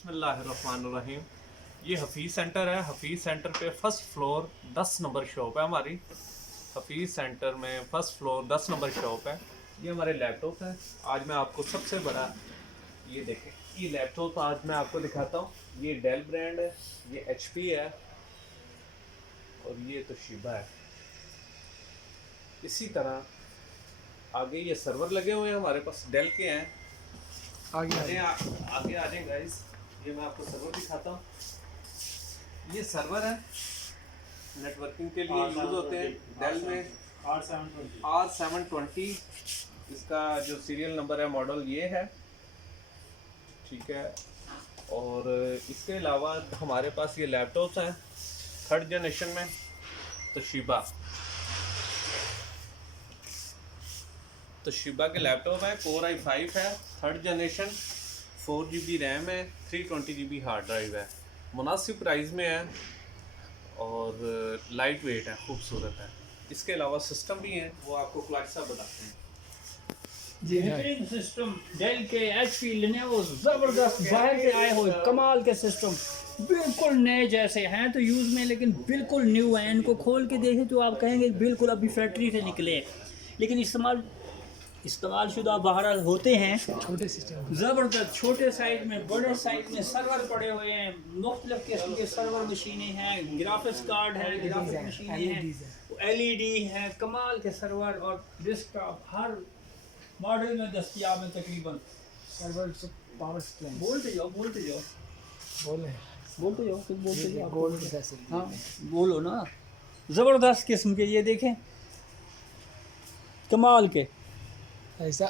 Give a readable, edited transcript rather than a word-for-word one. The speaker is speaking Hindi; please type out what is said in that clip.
बिस्मिल्लाहिर्रहमानिर्रहीम। ये हफीज़ सेंटर है। हफीज़ सेंटर पे फर्स्ट फ्लोर 10 नंबर शॉप है हमारी। हफीज़ सेंटर में फर्स्ट फ्लोर 10 नंबर शॉप है। ये हमारे लैपटॉप है। आज मैं आपको सबसे बड़ा ये देखें, ये लैपटॉप आज मैं आपको दिखाता हूँ। ये डेल ब्रांड है, ये HP है और ये तोशिबा है। इसी तरह आगे ये सर्वर लगे हुए हैं हमारे पास, डेल के हैं। आगे आ जाए गाइस, ये मैं आपको सर्वर दिखाता हूँ। ये सर्वर है, नेटवर्किंग के लिए यूज़ होते हैं। डेल में R720 इसका जो सीरियल नंबर है, मॉडल ये है, ठीक है। और इसके अलावा हमारे पास ये लैपटॉप्स हैं 3rd जनरेशन में तोशिबा के लैपटॉप है। Core i5 है, 3rd जनरेशन, 4GB रैम है, 320GB हार्ड ड्राइव है। मुनासिब प्राइस में है और लाइट वेट है, खूबसूरत है। इसके अलावा सिस्टम भी हैं, वो आपको क्लाइंट साहब बताते हैं। बेहतरीन सिस्टम डेल के, HP, लेनोवो, ज़बरदस्त बाहर से आए हुए कमाल के सिस्टम, बिल्कुल नए जैसे हैं तो यूज़ में, लेकिन बिल्कुल न्यू हैं। इनको खोल के देखें तो आप कहेंगे बिल्कुल अभी फैक्ट्री से निकले हैं, लेकिन इस्तेमाल शुदा बाहर होते हैं। छोटे सिस्टम ज़बरदस्त, छोटे साइज में, बड़े साइज में सर्वर पड़े हुए हैं। मुख्तलिफ किस्म के सर्वर मशीनें हैं, ग्राफिक्स कार्ड है, ग्राफिक्स मशीनें हैं, LED है, कमाल के सर्वर और डेस्कटॉप हर मॉडल में दस्तियाब है तकरीबन। सर्वर पावर सप्लाई बोलते जाओ बोलते जाओ कुछ बोलते जाओ। Gold facility. हाँ बोलो ना, ज़बरदस्त किस्म के, ये देखें कमाल के। ऐसा